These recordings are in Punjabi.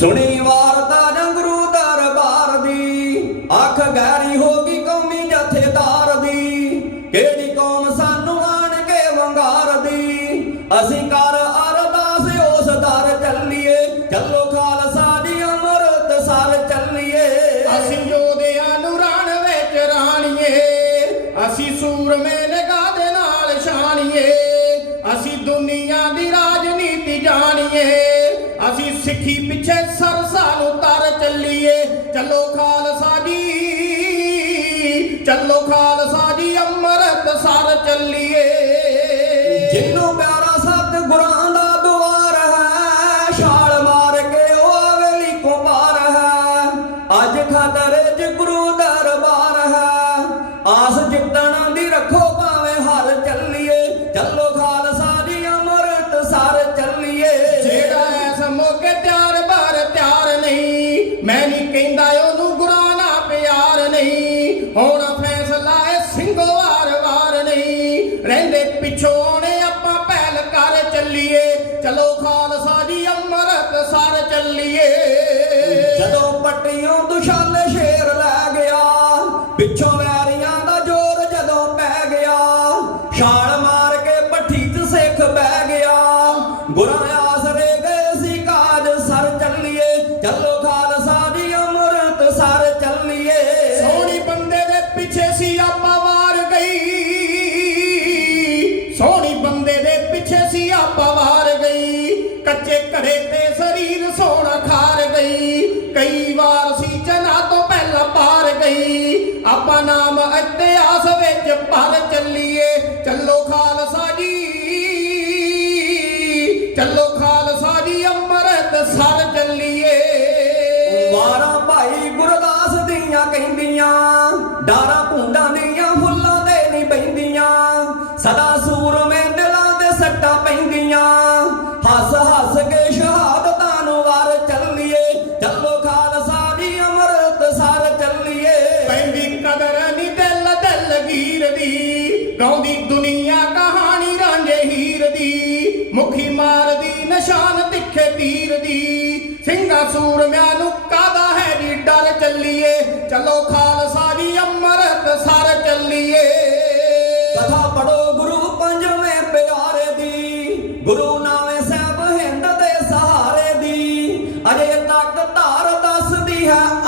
ਸੁਣੀ ਵਾਰ ਵਾਰਤਾ ਜੰਗਰੂ ਦਰਬਾਰ ਦੀ। ਅੱਖ ਗਹਿਰੀ ਹੋ ਗਈ ਕੌਮੀ ਜਥੇਦਾਰ ਦੀ। ਕਿਹੜੀ ਕੌਮ ਸਾਨੂੰ ਆਣ ਕੇ ਵੰਗਾਰਦੀ ਅਸੀਂ ਕਰ ਚੱਲੋ ਖਾਲਸਾ ਜੀ, ਚੱਲੋ ਖਾਲਸਾ ਜੀ, ਅੰਮ੍ਰਿਤ ਸਰ ਚੱਲੀਏ। ਜਿੰਨੂੰ ਪਿਆਰਾ ਸਤ ਗੁਰਾਂ ਦਾ ਦੁਆਰ ਹੈ, ਛਾਲ ਮਾਰ ਕੇ ਉਹ ਅਗਲੀ ਕੋ ਪਾਰ ਹੈ। ਅੱਜ ਖਤਰੇ ਹੁਣ ਫੈਸਲਾ ਏ ਸਿੰਘੋ ਵਾਰ ਵਾਰ ਨਹੀਂ ਰਹਿੰਦੇ ਪਿੱਛੋਂ ਆਉਣੇ ਆਪਾਂ ਪਹਿਲ ਕਰ ਚੱਲੀਏ। ਚਲੋ ਖਾਲਸਾ ਜੀ, ਅੰਮ੍ਰਿਤ ਸਰ ਚੱਲੀਏ। ਜਦੋਂ ਪੱਟੀਆਂ ਦੁਸ਼ਾਲੇ ਸ਼ੇਰ ਲੈ ਗਿਆ, ਪਿੱਛੋਂ ਵੈਰੀਆਂ ਦਾ ਜ਼ੋਰ ਜਦੋਂ ਪੈ ਗਿਆ, ਛਾਲ ਮਾਰ ਕੇ ਪੱਠੀ 'ਚ ਸਿੱਖ ਬਹਿ ਗਿਆ। ਗੁਰਾਂ ਆਸਰੇ ਪਿੱਛੇ ਸੀ ਆਪਾਂ ਵਾਰ ਗਈ। ਸੋਹਣੀ ਬੰਦੇ ਦੇ ਪਿੱਛੇ ਸੀ ਆਪਾ ਵਾਰ ਗਈ। ਕੱਚੇ ਘਰੇ ਤੇ ਸਰੀਰ ਸੋਹਣਾ ਖਾਰ ਗਈ। ਕਈ ਵਾਰ ਸੀ ਜਨਾ ਤੋਂ ਪਹਿਲਾਂ ਪਾਰ ਗਈ। ਆਪਾਂ ਨਾਮ ਇਤਿਹਾਸ ਵਿੱਚ ਭਰ ਚੱਲੀਏ। ਚੱਲੋ ਖਾਲਸਾ ਜੀ। ਚੱਲੋ ਖਾਲਸਾ ਜੀ, ਅੰਮ੍ਰਿਤ ਸਰ ਚੱਲੀਏ। ਵਾਰਾਂ ਭਾਈ ਗੁਰਦਾਸ ਦੀਆਂ ਕਹਿੰਦੀਆਂ ਦੀ ਦੁਨੀਆ ਕਹਾਣੀ ਰਾਂਝੇ ਹੀਰ ਦੀ, ਮੁਖੀ ਮਾਰਦੀ, ਨਿਸ਼ਾਨ ਤਿੱਖੇ ਤੀਰ ਦੀ। ਸਿੰਘਾਂ ਸੂਰਮਿਆਂ ਨੂੰ ਕਾਦਾ ਹੈ ਜੀ ਡਰ ਚੱਲੀਏ? ਚਲੋ ਖਾਲਸਾ ਜੀ, ਅੰਮ੍ਰਿਤ ਸਰ ਚੱਲੀਏ। ਕਥਾ ਪੜੋ ਗੁਰੂ ਪੰਜਵੇਂ ਪਿਆਰੇ ਦੀ, ਗੁਰੂ ਨਾਵੇਂ ਸਾਹਿਬ ਹਿੰਦ ਦੇ ਸਹਾਰੇ ਦੀ। ਅਜੇ ਤੱਕ ਧਾਰ ਦੱਸਦੀ ਹੈ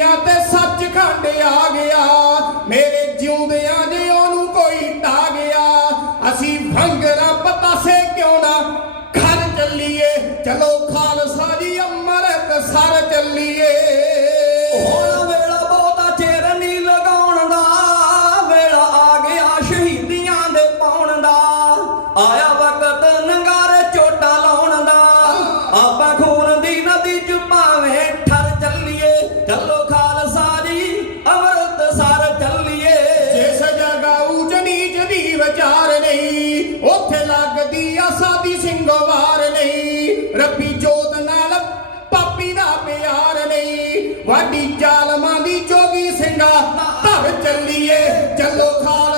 ਦੁਨੀਆ ਤੇ ਸੱਚ ਖੰਡ ਆ ਗਿਆ। ਮੇਰੇ ਜਿਉਂਦਿਆਂ ਜੇ ਉਹਨੂੰ ਕੋਈ ਢਾ ਗਿਆ ਅਸੀਂ ਭੰਗਰਾ ਪਤਾਸੇ ਕਿਉਂ ਨਾ ਘਰ ਚੱਲੀਏ? ਚਲੋ ਖਾਲਸਾ ਜੀ ਅੰਮ੍ਰਿਤ ਸਰ ਚੱਲੀਏ। ਸਾਦੀ ਸਿੰਘਵਾਰ ਨਹੀਂ। ਰੱਬੀ ਜੋਤ ਨਾਲ ਪਾਪੀ ਦਾ ਪਿਆਰ ਨਹੀਂ। ਵਾਡੀ ਜ਼ਾਲਮਾਂ ਦੀ ਜੋਗੀ ਸਿੰਘਾ ਧਰ ਚੱਲੀਏ, ਚੱਲੋ ਖਾ